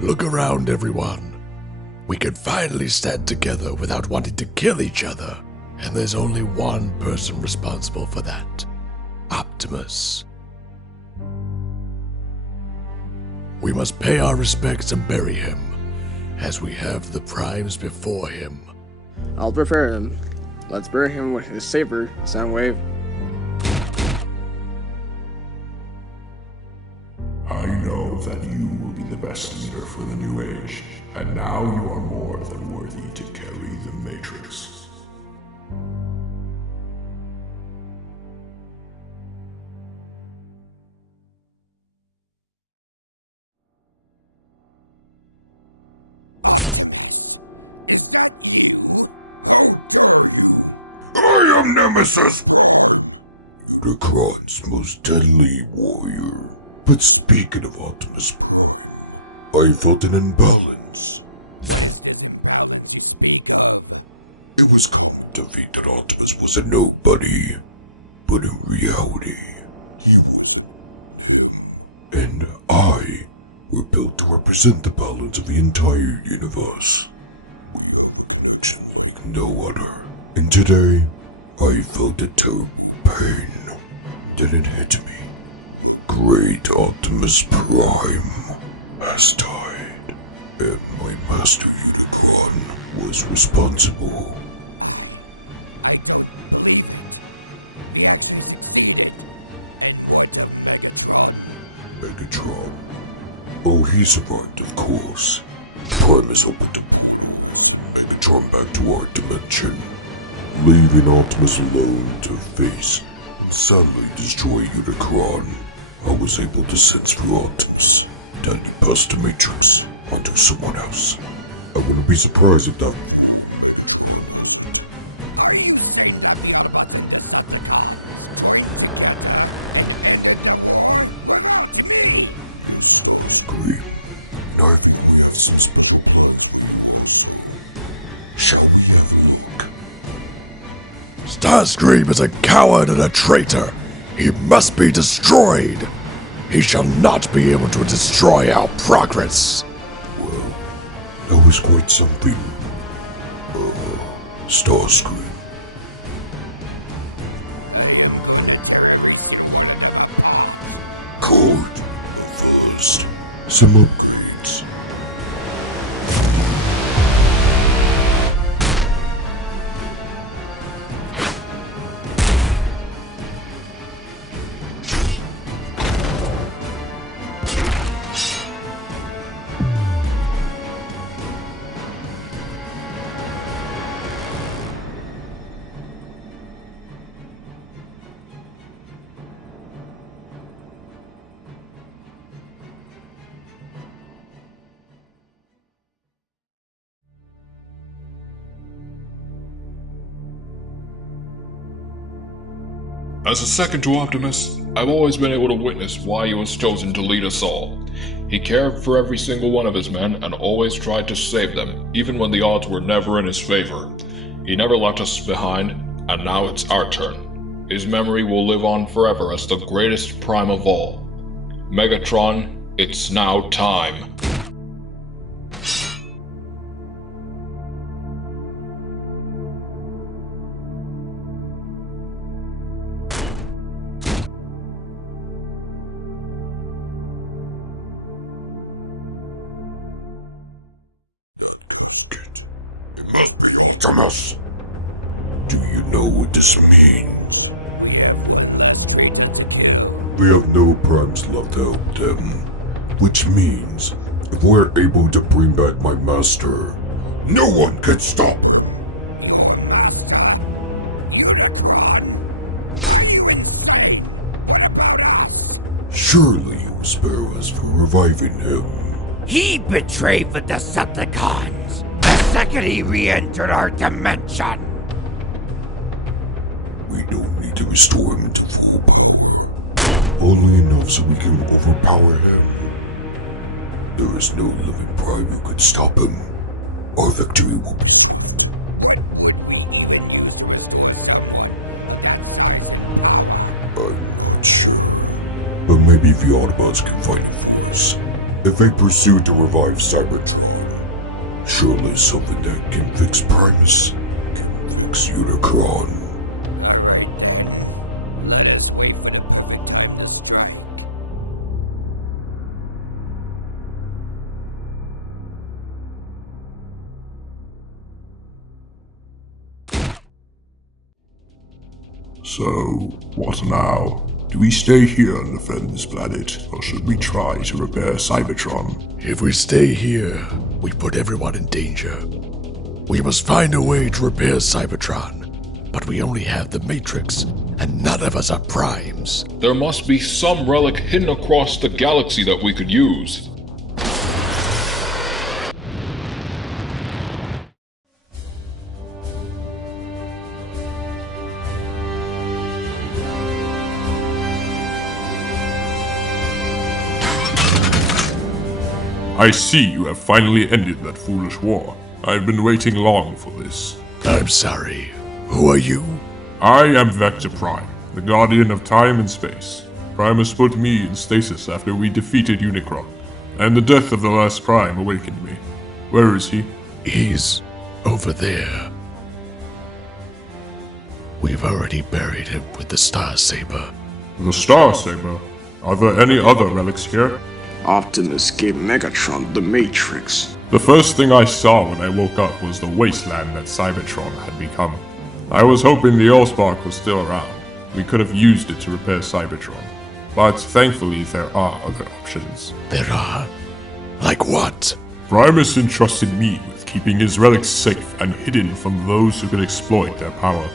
Look around, everyone. We can finally stand together without wanting to kill each other. And there's only one person responsible for that. Optimus. We must pay our respects and bury him, as we have the primes before him. I'll prefer him. Let's bury him with his saber, Soundwave. I know that you will be the best leader for the new age, and now you are more than worthy to carry the Matrix. I am Nemesis! Unicron's most deadly warrior. But speaking of Optimus, I felt an imbalance. It was convinced that Optimus was a nobody, but in reality, he and I were built to represent the balance of the entire universe. Like no other. And today, I felt a terrible pain that it hit me. Great Optimus Prime has died, and my master Unicron was responsible. Megatron. Oh, he survived, of course. Prime is opened Megatron back to our dimension, leaving Optimus alone to face and sadly destroy Unicron. I was able to sense through Optimus that he passed the Matrix onto someone else. I wouldn't be surprised if that... Green Knight is... Starscream is a coward and a traitor. He must be destroyed. He shall not be able to destroy our progress. Well, that was quite something. Starscream. Code. First, some upgrades. As a second to Optimus, I've always been able to witness why he was chosen to lead us all. He cared for every single one of his men and always tried to save them, even when the odds were never in his favor. He never left us behind, and now it's our turn. His memory will live on forever as the greatest prime of all. Megatron, it's now time. Optimus! Do you know what this means? We have no primes left to help them, which means if we're able to bring back my master, no one can stop! Surely you will spare us for reviving him. He betrayed the Decepticons the second he re-entered our dimension. We don't need to restore him to full power. Only enough so we can overpower him. There is no living prime who could stop him. Our victory will be... I'm not sure. But maybe the Autobots can find it for us. If they pursue to revive Cybertron, surely something that can fix Primus, can fix Unicron. So, what now? Do we stay here and defend this planet, or should we try to repair Cybertron? If we stay here, we put everyone in danger. We must find a way to repair Cybertron, but we only have the Matrix, and none of us are primes. There must be some relic hidden across the galaxy that we could use. I see you have finally ended that foolish war. I've been waiting long for this. I'm sorry. Who are you? I am Vector Prime, the guardian of time and space. Primus put me in stasis after we defeated Unicron, and the death of the last Prime awakened me. Where is he? He's over there. We've already buried him with the Star Saber. The Star Saber? Are there any other relics here? Optimus gave Megatron the Matrix. The first thing I saw when I woke up was the wasteland that Cybertron had become. I was hoping the Allspark was still around. We could have used it to repair Cybertron. But thankfully there are other options. There are? Like what? Primus entrusted me with keeping his relics safe and hidden from those who could exploit their power.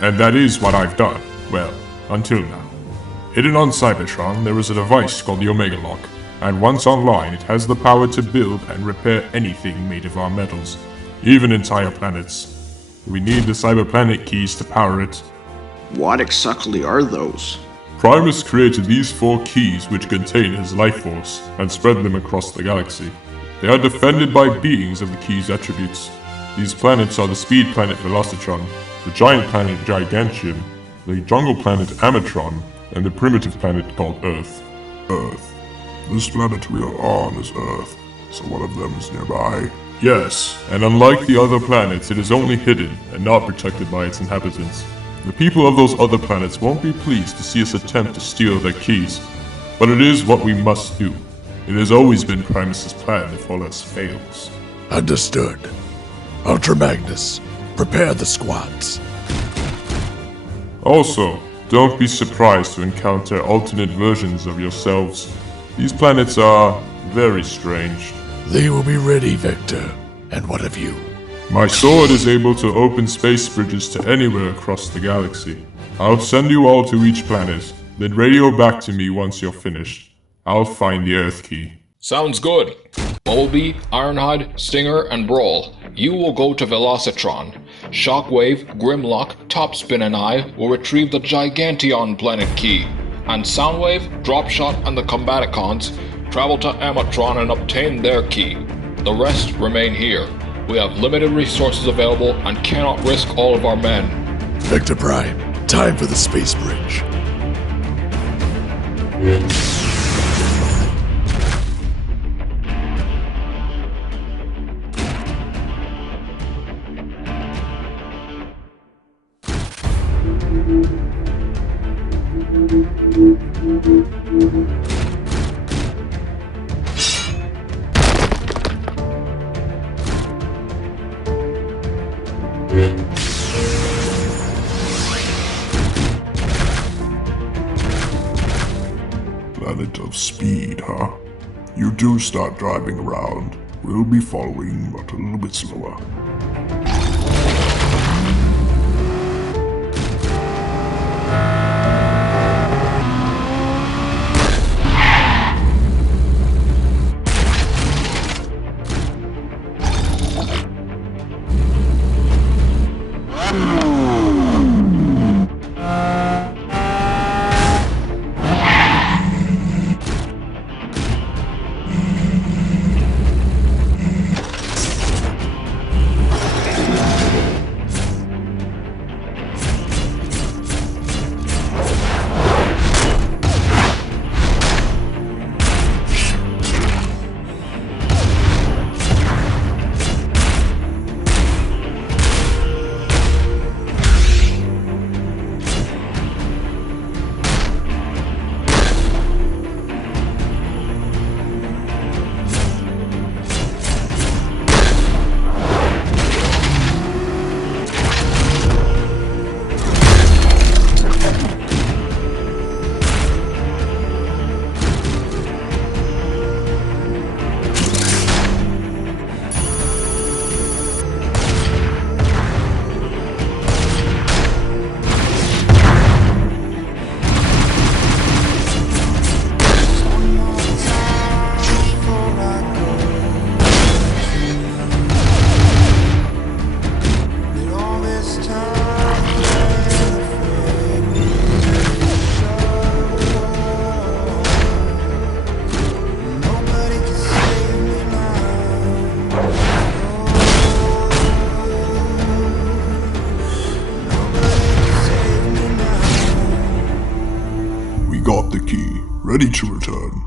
And that is what I've done. Well, until now. Hidden on Cybertron there is a device called the Omega Lock. And once online, it has the power to build and repair anything made of our metals, even entire planets. We need the cyberplanet keys to power it. What exactly are those? Primus created these 4 keys which contain his life force, and spread them across the galaxy. They are defended by beings of the key's attributes. These planets are the speed planet Velocitron, the giant planet Gigantium, the jungle planet Amatron, and the primitive planet called Earth. Earth. This planet we are on is Earth, so one of them is nearby. Yes, and unlike the other planets, it is only hidden and not protected by its inhabitants. The people of those other planets won't be pleased to see us attempt to steal their keys, but it is what we must do. It has always been Primus's plan if all else fails. Understood. Ultra Magnus, prepare the squads. Also, don't be surprised to encounter alternate versions of yourselves. These planets are very strange. They will be ready, Vector. And what of you? My sword is able to open space bridges to anywhere across the galaxy. I'll send you all to each planet, then radio back to me once you're finished. I'll find the Earth key. Sounds good. Bumblebee, Ironhide, Stinger, and Brawl. You will go to Velocitron. Shockwave, Grimlock, Topspin, and I will retrieve the Gigantion planet key. And Soundwave, Dropshot, and the Combaticons travel to Amatron and obtain their key. The rest remain here. We have limited resources available and cannot risk all of our men. Vector Prime, time for the space bridge. Planet of speed, huh? You do start driving around. We'll be following, but a little bit slower. ready to return.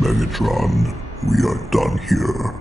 Megatron, we are done here.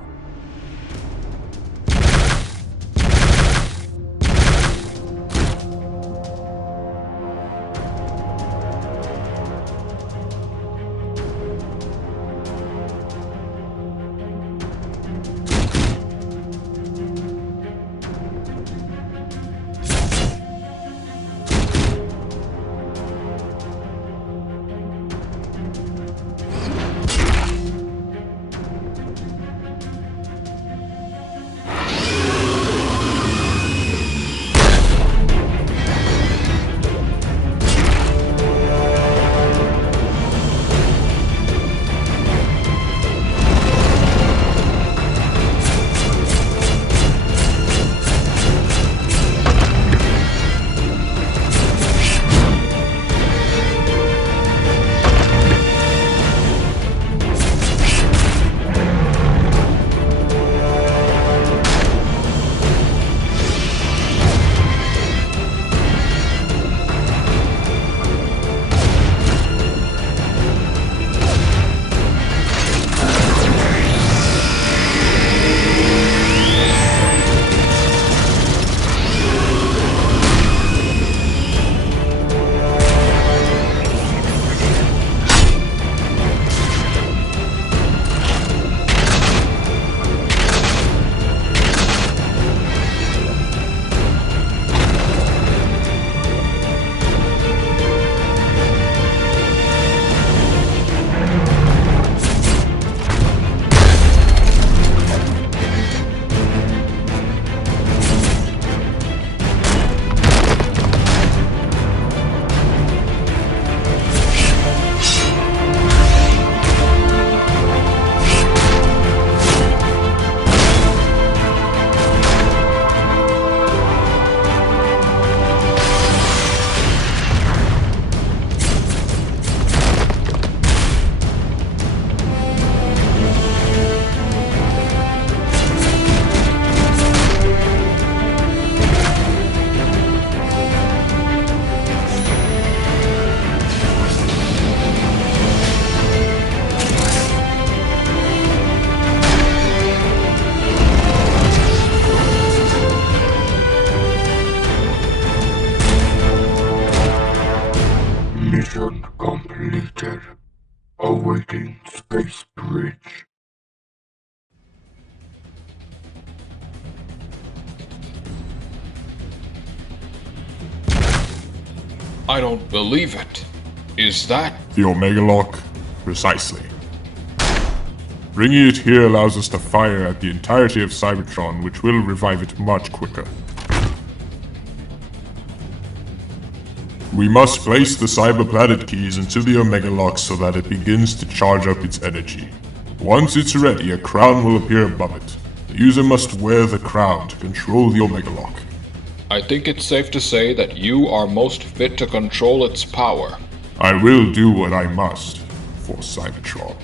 Mission completed. Awaiting space bridge. I don't believe it. Is that... The Omega Lock? Precisely. Bringing it here allows us to fire at the entirety of Cybertron, which will revive it much quicker. We must place the Cyberplanet keys into the Omega Lock so that it begins to charge up its energy. Once it's ready, a crown will appear above it. The user must wear the crown to control the Omega Lock. I think it's safe to say that you are most fit to control its power. I will do what I must for Cybertron.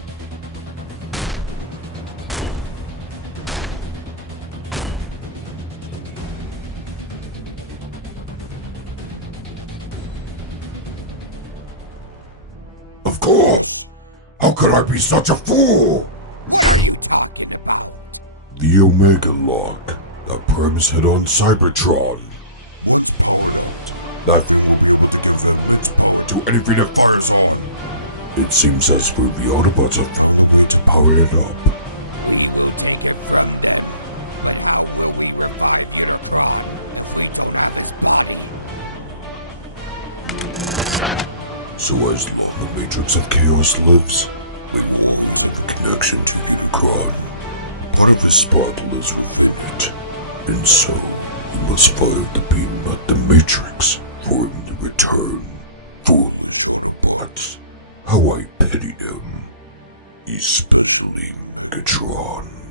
Of course! How could I be such a fool? The Omega Lock. That premise hit on Cybertron. Nothing. Do anything that fires off. It seems as though the Autobots have to power it up. So as long the Matrix of Chaos lives, with connection to God, part of his sparkle is it. And so, we must fire the beam at the Matrix for him to return. For that's how I pity him. Especially Megatron.